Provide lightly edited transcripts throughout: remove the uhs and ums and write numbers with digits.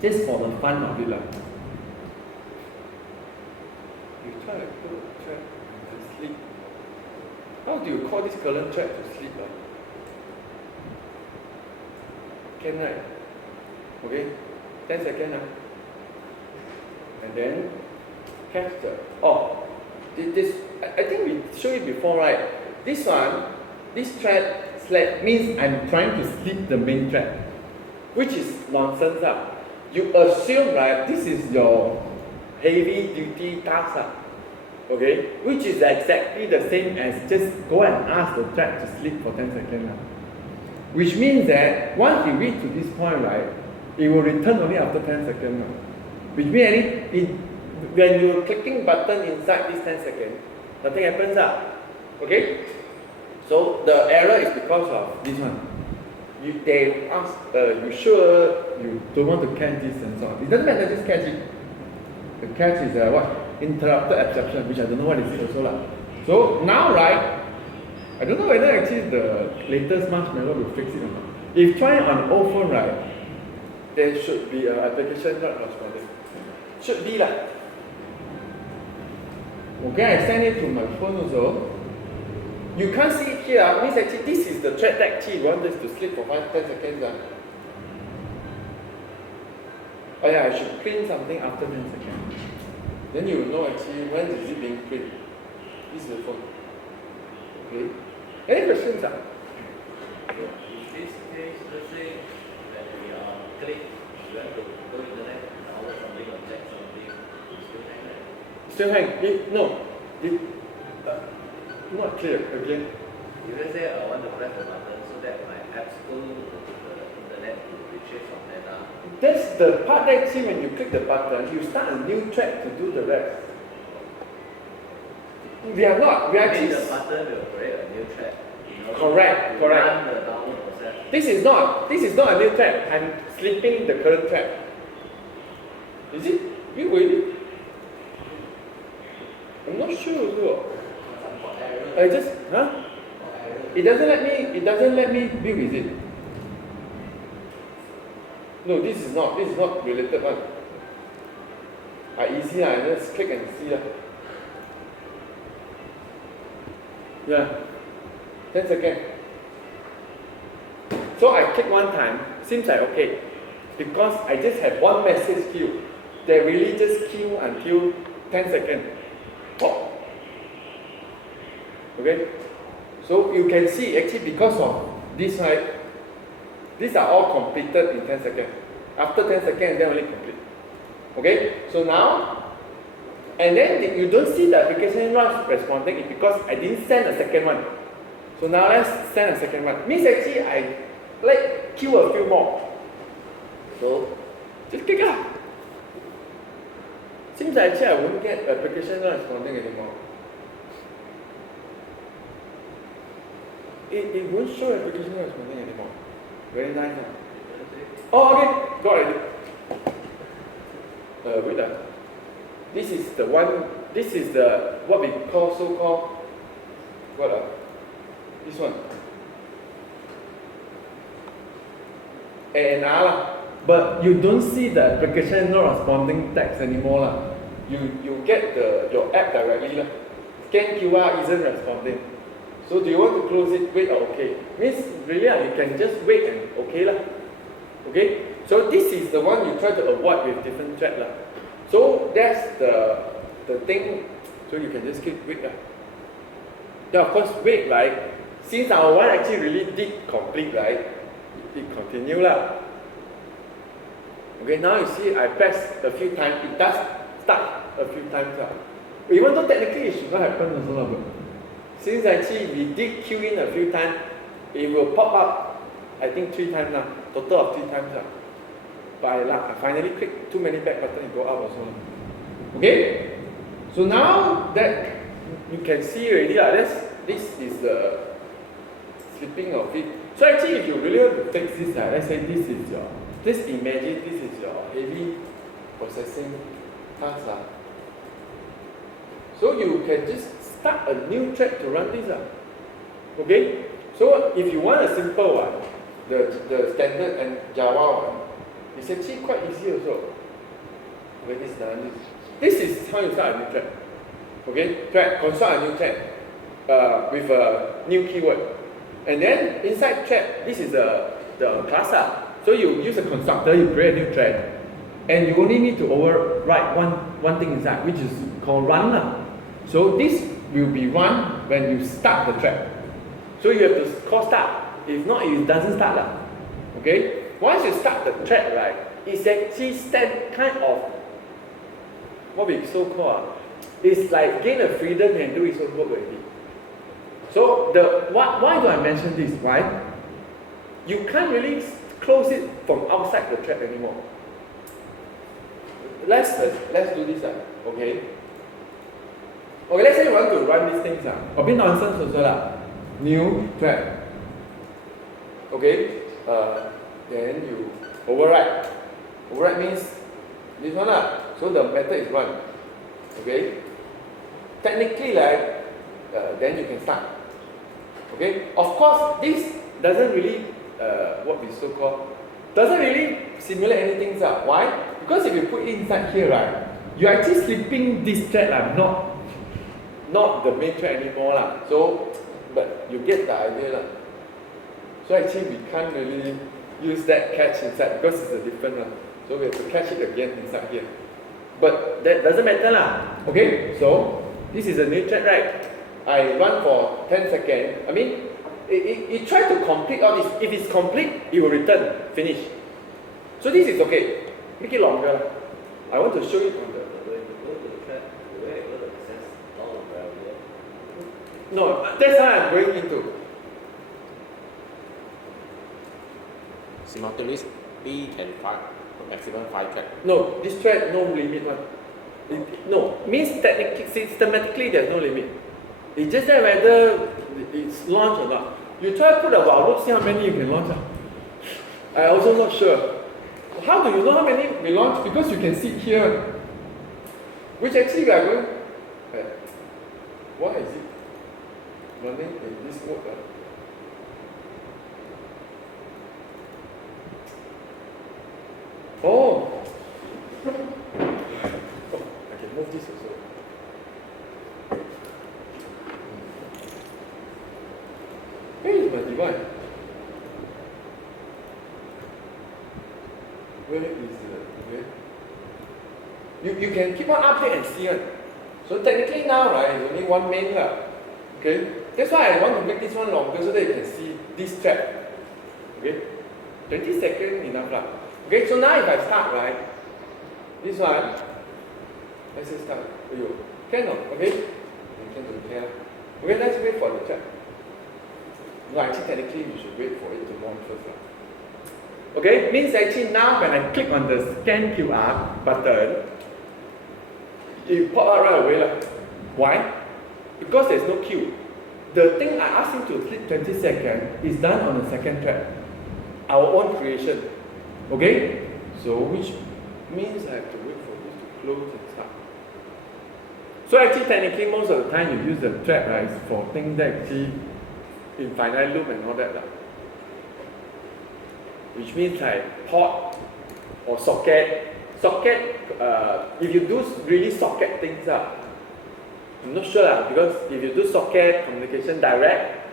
Just for the fun of it. You try to put a thread to sleep. How do you call this current thread to sleep? Can, right? Okay, 10 seconds. And then catch the, this, I think we showed it before, right? This one, this thread slack means I'm trying to sleep the main thread, which is nonsense. You assume, right, this is your heavy duty task, okay, which is exactly the same as just go and ask the thread to sleep for 10 seconds. Which means that once you reach to this point, right, it will return only after 10 seconds. Which means when you're clicking button inside this 10 seconds, nothing happens. Okay? So the error is because of this one. They ask, you sure you don't want to catch this and so on. It doesn't matter, just catch it. The catch is what? Interrupted exception, which I don't know what it is also. So now, right, I don't know whether actually the latest Marshmallow will fix it or not. If try on old phone, right, there should be an application not responding. Should be lah. Okay, I send it to my phone also. You can't see it here, means actually this is the thread tag key. You want this to sleep for 5-10 seconds. Oh yeah, I should print something after 10 seconds. Then you will know actually when is it being printed. This is the phone. Okay. Any questions? In this case, let's say that we click, we have to go internet, download something or check something, still hang, right? Still hang? No. Not clear again. If let's say I want to press the button so that my apps go to the internet to retrieve from data. That's the part that see when you click the button, you start a new thread to do the rest. We are not. We are Maybe just. the button will create a new thread. Correct. Run the download process. This is not a new thread. I'm sleeping the current thread. Is it? You will. I'm not sure also. I just It doesn't let me view, is it? No, this is not related one. Easy just click and see . Yeah. 10 seconds. So I click one time, seems like okay. Because I just have one message queue. They really just queue until 10 seconds. Pop. Okay? So you can see actually because of this, right? These are all completed in 10 seconds. After 10 seconds, they only complete. Okay? So now, and then you don't see the application not responding because I didn't send a second one. So now let's send a second one. Means actually I queue a few more. So just click . Seems like actually I won't get application not responding anymore. It won't show application not responding anymore. Very nice. Oh, okay, got it. Wait . This is the one. This is the what we call so-called what this one. ANR . But you don't see the application not responding text anymore . You get your app directly . Scan QR isn't responding. So do you want to close it? Wait or okay? Means really you can just wait and okay . Okay? So this is the one you try to avoid with different thread . So that's the thing. So you can just click wait . Now of course wait, right? Since our one actually really did complete, right? It continue . Okay, now you see I press a few times, it does start a few times . Even though technically it should not happen also . But since actually we did queue in a few times, it will pop up I think 3 times now. Total of 3 times . By luck, I finally click too many back buttons and go up also . Okay? So now that you can see already, this is the sleeping of it. So actually if you really want to fix this, let's say just imagine this is your heavy processing task . So you can just start a new thread to run this . Okay? So if you want a simple one, the standard and Java one, It's actually quite easy also. When it's done, this is how you start a new thread. Okay, thread, construct a new thread with a new keyword. And then inside thread, this is the class. So you use a constructor, you create a new thread. And you only need to override one thing inside, which is called run. So this will be run when you start the thread. So you have to call start. If not, it doesn't start. Okay? Once you start the thread, right, it's actually kind of what we so call it's like gain a freedom and do its own work already. So why do I mention this? Right? You can't really close it from outside the thread anymore. Let's do this. Okay. Okay, let's say you want to run these things. A bit nonsense also. New thread. Okay. Then you override. Override means this one. So the method is run. Okay. Technically, then you can start. Okay. Of course, this doesn't really what we so called doesn't really simulate anything. Why? Because if you put it inside here, right, you're actually slipping this thread, not the main thread anymore. So, but you get the idea. So actually we can't really use that catch inside because it's a different. So we have to catch it again inside here. But that doesn't matter. Okay, so this is a new thread, right? I run for 10 seconds. I mean, it tries to complete all this. If it's complete, it will return, finish. So this is okay. Make it longer. I want to show you on the. When you go to the thread, you will able to access all the variable. No, that's what I'm going into. Simultaneously and 5, maximum 5 thread. No, this thread no limit one. No, means technically, systematically there's no limit. It's just that whether it's launched or not. You try to put a while loop, see how many you can launch. I also not sure. How do you know how many we launch? Because you can see here, which actually we are going. Why is it running in this mode? Oh, I can move this also. Where is my device? Where is it? You can keep on update and see it. So technically now, right, it's only one main. Okay? That's why I want to make this one longer so that you can see this thread. Okay? 20 seconds enough. Okay, so now if I start, right, this one, let's say start. Can okay? You can do here. Okay, let's wait for the thread. No, actually technically you should wait for it to launch first. Okay, means actually now when I click on the scan QR button, it pop out right away. Why? Because there's no queue. The thing I asked him to click 20 seconds is done on the second thread. Our own creation. Okay? So which means I have to wait for this to close and start. So actually technically most of the time you use the thread, right, for things that actually infinite loop and all that. Which means like port or socket. Socket, if you do really socket things, I'm not sure because if you do socket communication direct,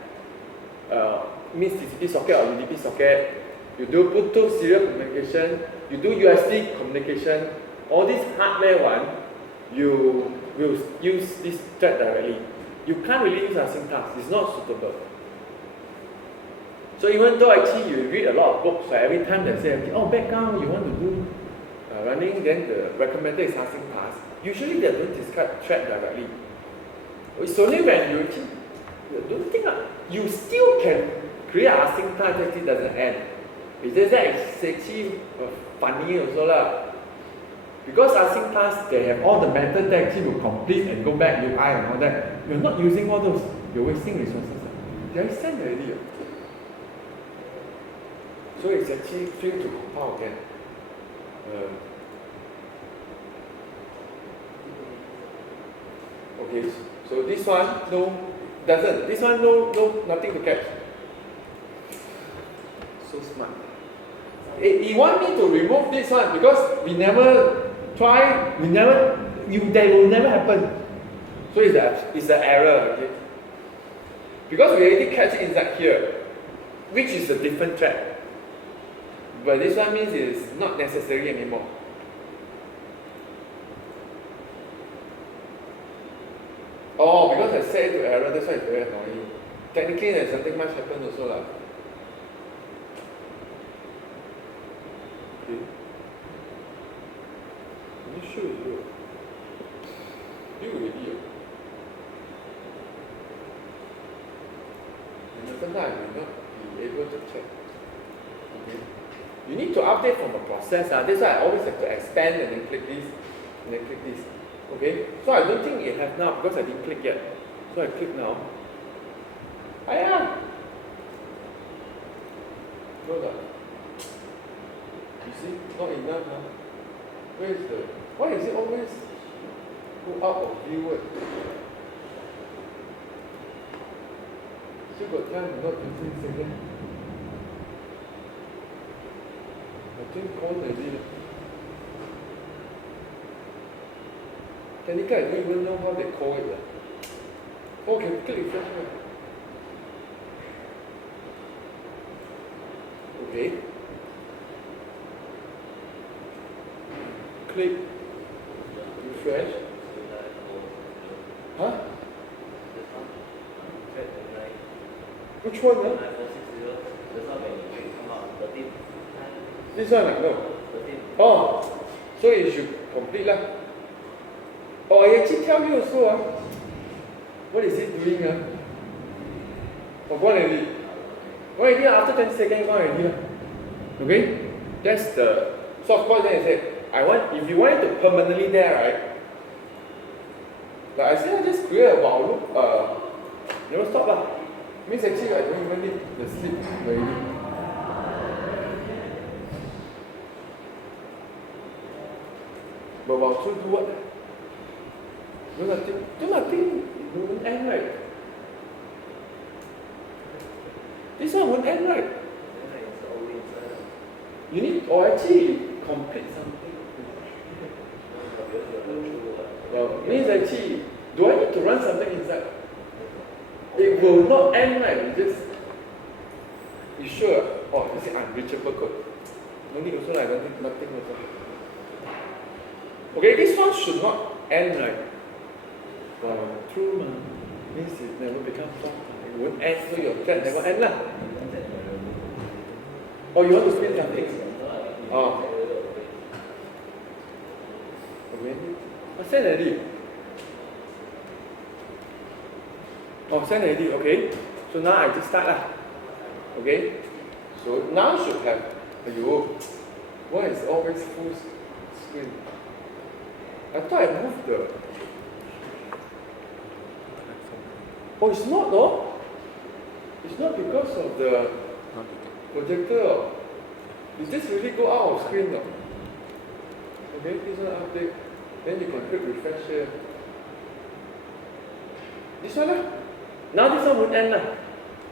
means TCP socket or UDP socket, you do Bluetooth serial communication, you do USB communication, all this hardware one, you will use this thread directly. You can't really use async task, it's not suitable. So even though actually you read a lot of books, every time they say, oh, background you want to do running, then the recommended is async task. Usually they don't describe thread directly. It's only when you actually don't think you still can create async task that it doesn't end. It's just that it's actually funny also because async tasks they have all the methods that actually will complete and go back UI and all that. You're not using all those. You're wasting resources. They sent already. So it's actually failed to compile again. Okay, so this one doesn't. This one nothing to catch. So smart. he want me to remove this one because we never try, that will never happen. So it's an error, okay? Because we already catch it inside here, which is a different thread. But this one means it's not necessary anymore. Oh, because I set it to error, that's why it's very annoying. Technically, there's something much happen also lah. Okay. Are you sure you? You already. And sometimes I will not be able to check. Okay. You need to update from a process. That's why I always have to expand and then click this, and then click this. Okay? So I don't think it has now because I didn't click yet. So I click now. Hold on. You see? Not enough now. Where is the... Why is it always go out of view? Still got time, not 15 seconds. I think call already. Technically, I don't even know how they call it. Oh, can click refresh. Okay. Click refresh. Huh? Which one? Huh? This one? No. Oh, so you should complete lah. Oh, I actually tell you also. What is it doing? Oh, gone already. Gone already after 10 seconds, gone already. Okay? That's the... So of course then I said, if you want it to permanently there, right? Like I said, I just create a while loop, stop lah. Means actually I don't even need the sleep already. But while to do what? Do nothing, it won't end right. This one won't end right. You need, or actually complete something. Well, means actually, do I need to run something inside? It will not end right, you sure? Oh, this is unreachable code. No need also, I don't think nothing also. Okay, this one should not end right. True means it never becomes soft. It won't end, so your thread never end lah. Oh, you want to spin something? Oh. Okay. Send already. Oh, send already, okay. So now I just start lah. Okay. So now should have, why is always full screen? I thought I moved the... Oh, it's not though. It's not because of the projector. It just really go out of screen though. Okay, this one update. Then you can click refresh here. This one lah. Now this one won't end lah.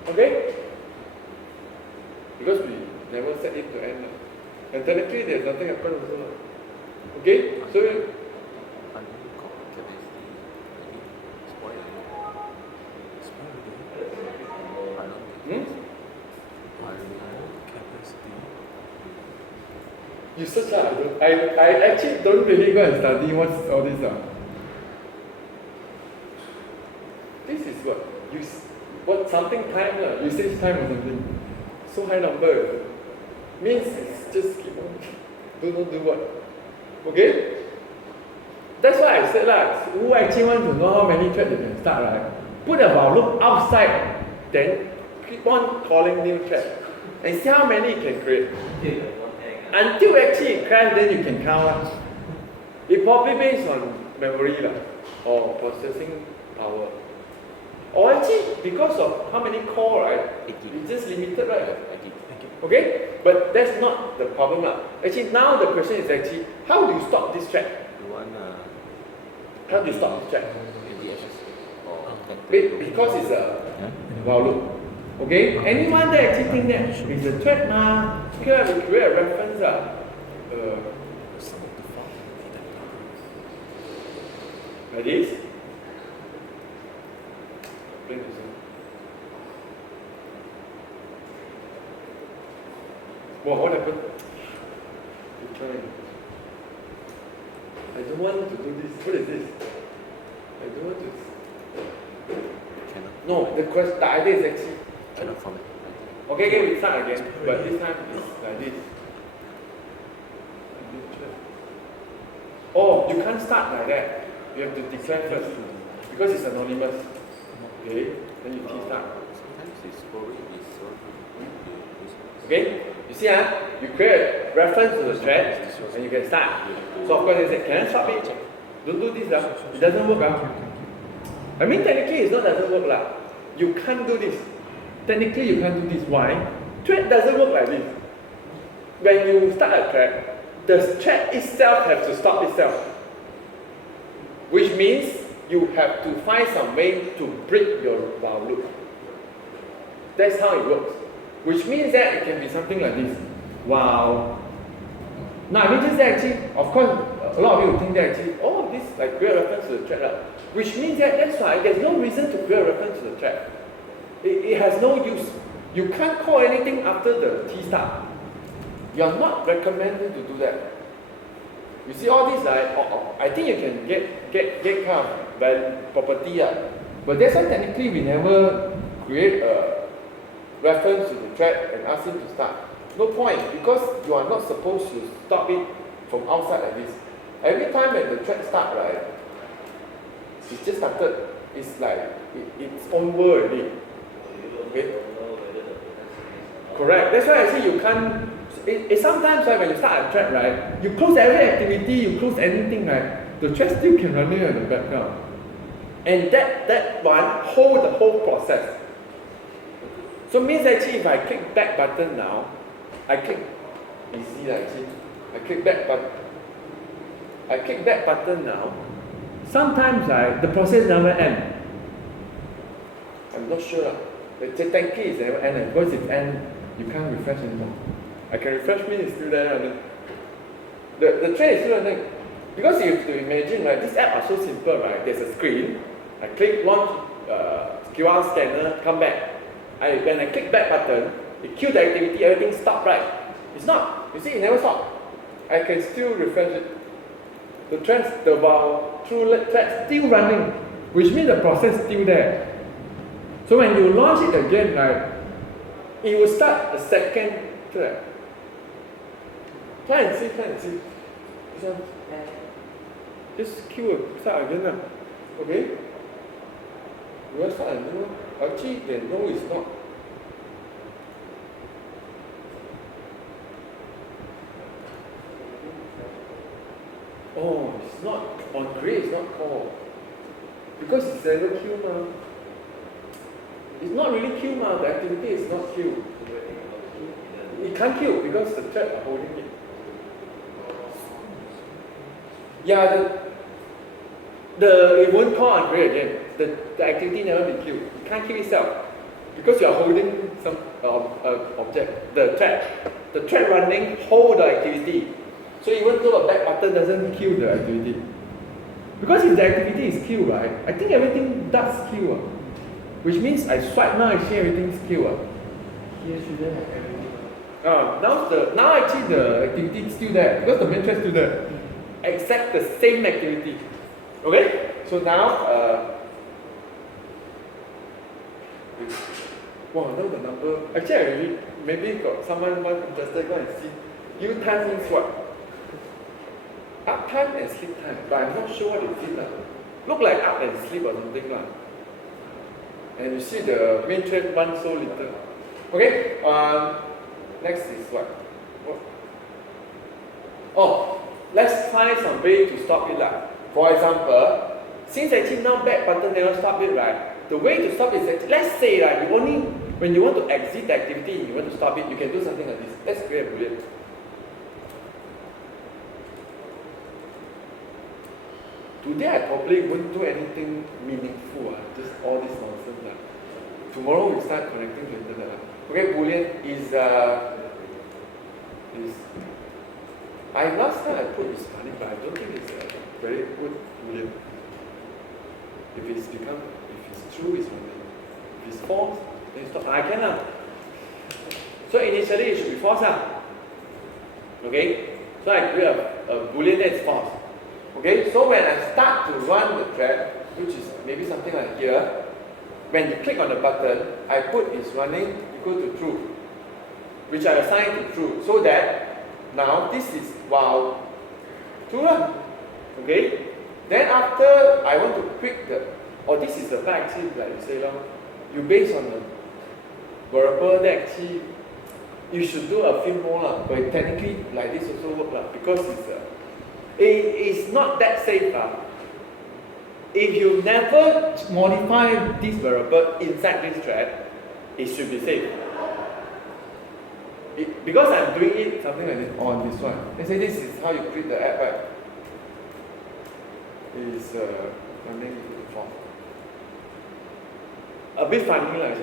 Okay? Because we never set it to end lah. And technically there's nothing happen also lah. Okay? So you search lah. I actually don't really go and study what's all this lah. This is what something time lah. Usage time or something. So high number. Means it's just keep on. Don't do what. Okay? That's why I said lah. Who actually want to know how many threads you can start, right? Put a while loop outside, then keep on calling new thread, and see how many you can create. Until actually it crashes, then you can count. It probably based on memory or processing power. Or actually, because of how many core, right? It's just limited, right? Okay? But that's not the problem. Actually, now the question is actually, how do you stop this track? How do you stop this track? Because it's a while loop. Okay? Anyone that actually think that is a threat ma? Okay, we create a reference. Like this. Bring this in. Wow, what happened? Keep trying. I don't want to do this. What is this? I don't want to. Cannot. No, the idea is actually. Cannot format. Okay, we start again. But this time it's like this. Oh, you can't start like that. You have to declare first. Because it's anonymous. Okay? Then you start. Sometimes it's boring, it's so Okay? You see, you create a reference to the thread and you can start. So of course they say, can I stop it? Don't do this. It doesn't work. I mean, technically it's not doesn't work. You can't do this. Technically you can't do this. Why? Thread doesn't work like this. When you start a thread, the thread itself has to stop itself. Which means you have to find some way to break your while loop. That's how it works. Which means that it can be something like this. Wow. Now, I mean, this actually, of course, a lot of you think that actually, oh, this like create a reference to the thread. Which means that that's why there's no reason to create a reference to the thread. It has no use. You can't call anything after the T start. You are not recommended to do that. You see all these, like, I think you can get kind of value property, but that's why technically we never create a reference to the thread and ask him to start. No point, because you are not supposed to stop it from outside like this. Every time when the thread start, right, it's just started. It's like its own world already. Okay? Correct. That's why I say you can't. Sometimes when you start a thread, right, you close every activity, you close anything, right, the thread still can run in the background. And that one hold the whole process. So means actually if I click back button now, I click easy actually. I click back button now. Sometimes the process never end. I'm not sure. But technically it's never end because if end you can't refresh anymore. I can refresh me, it's still there running. The thread is still running. Because you have to imagine, right, this app are so simple, right? There's a screen. I click launch QR scanner, come back. When I click back button, it kills the activity, everything stopped, right? It's not. You see, it never stopped. I can still refresh it. The thread, the while through thread still running, which means the process is still there. So when you launch it again, right, it will start a second thread. Try and see. This one. Just start again. Okay? You want to start again? Actually, then no, it's not. Oh, it's not. On gray, it's not called. Because it's never queue, ma. It's not really queue, ma. The activity is not queue. It can't queue because the thread are holding it. Yeah, it won't call on gray again. The activity never be queued. It can't queue itself. Because you are holding some object, the thread. The thread running hold the activity. So even though a back button doesn't queue the activity. Because if the activity is queued, right, I think everything does queue. Which means I swipe now, I see everything's queued. Here shouldn't have everything. Now actually the activity is still there because the main thread is still there. Except the same activity. Okay? So now wow, now the number actually I really maybe got someone interested, go and see. U time means what? Up time and sleep time, but I'm not sure what it is. Look like up and sleep or something. And you see the main thread one so little. Okay? Next is what? Oh, let's find some way to stop it. For example, since actually now back button never stop it, right? The way to stop it is actually, let's say you only when you want to exit the activity and you want to stop it, you can do something like this. Let's create a boolean. Today I probably won't do anything meaningful, just all this nonsense. tomorrow we start connecting to internet. Okay, Boolean is last time I put is running, but I don't think it's a very good Boolean. If it's true, it's running. If it's false, then stop. I cannot. So initially it should be false. Okay? So I create a Boolean that is false. Okay? So when I start to run the thread, which is maybe something like here, when you click on the button, I put is running equal to true, which I assign to true, so that now this is while true. Okay? Then after I want to pick this is the fact actually, like you say, you base on the variable that actually you should do a few more, but technically like this also work because it's not that safe. If you never modify this variable inside this thread, it should be safe. Because I'm doing it something like this on this one. Let's say this is how you create the app, right? Is running equal to false. A bit funny, like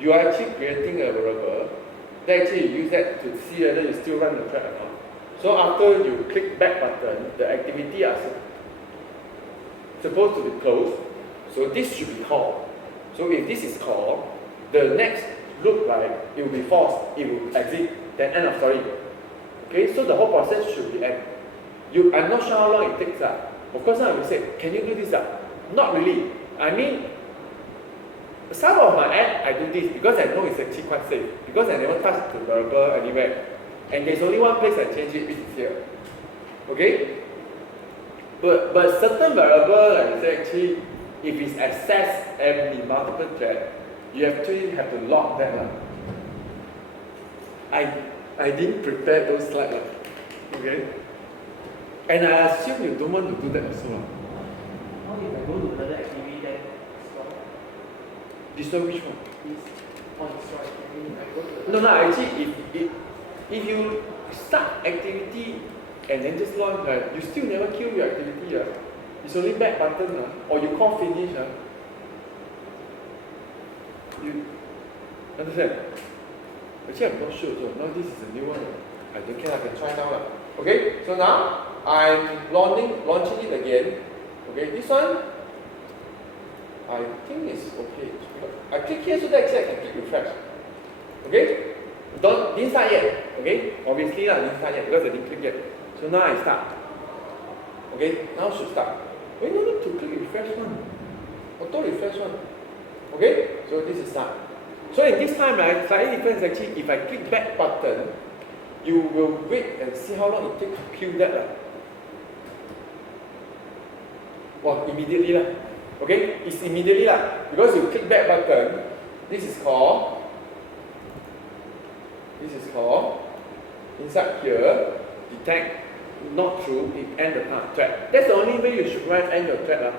you are actually creating a variable. Then actually you use that to see whether you still run the thread or not. So after you click back button, the activity are supposed to be closed. So this should be called. So if this is called, the next loop, right, it will be false. It will exit. Then end of story. Okay, so the whole process should be end. I'm not sure how long it takes. Of course, I will say, can you do this? Not really. I mean, some of my app, I do this because I know it's actually quite safe. Because I never touch the variable anywhere. And there's only one place I change it, which is here. Okay? But certain variable, like I say, actually, if it's accessed and in multiple threads, you actually have to lock that. I didn't prepare those slides. Okay? And I assume you don't want to do that also. How if I go to another activity then stop? Destroy which one? This one destroy activity. I go to No, actually, if you start activity and then just launch, you still never kill your activity. It's only back button, or you call finish. You understand? Actually, I'm not sure. So now this is a new one. I don't care. I can try now. Okay, so now I'm launching it again. Okay, this one I think it's okay. I click here so that actually I can click refresh. Okay? Didn't start yet. Okay? Obviously didn't start yet because I didn't click yet. So now I start. Okay? Now should start. We no need to click refresh one. Auto refresh one. Okay? So this is start. So in this time, slightly different is actually if I click back button, you will wait and see how long it takes to kill that. Well, immediately. Okay? It's immediately. Because you click back button, this is called inside here, detect not true, it end the thread. That's the only way you should write end your thread.